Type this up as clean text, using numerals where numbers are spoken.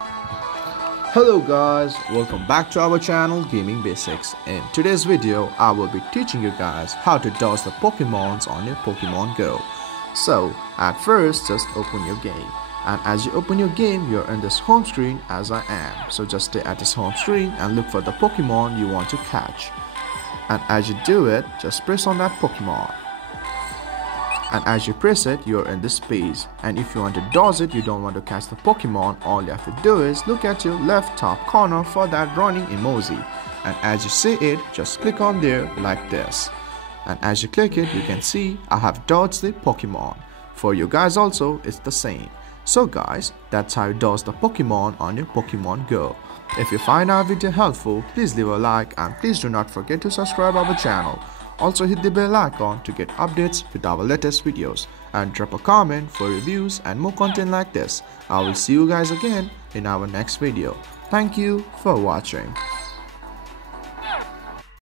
Hello guys, welcome back to our channel Gaming Basics. In today's video, I will be teaching you guys how to dodge the Pokemons on your Pokemon Go. So, at first, just open your game. And as you open your game, you're in this home screen as I am. So just stay at this home screen and look for the Pokemon you want to catch. And as you do it, just press on that Pokemon. And as you press it, you're in this space. And if you want to dodge it, you don't want to catch the Pokemon, all you have to do is look at your left top corner for that running emoji. And as you see it, just click on there like this. And as you click it, you can see I have dodged the Pokemon. For you guys also, it's the same. So guys, that's how you dodge the Pokemon on your Pokemon Go. If you find our video helpful, please leave a like and please do not forget to subscribe our channel. Also hit the bell icon to get updates with our latest videos and drop a comment for reviews and more content like this. I will see you guys again in our next video. Thank you for watching.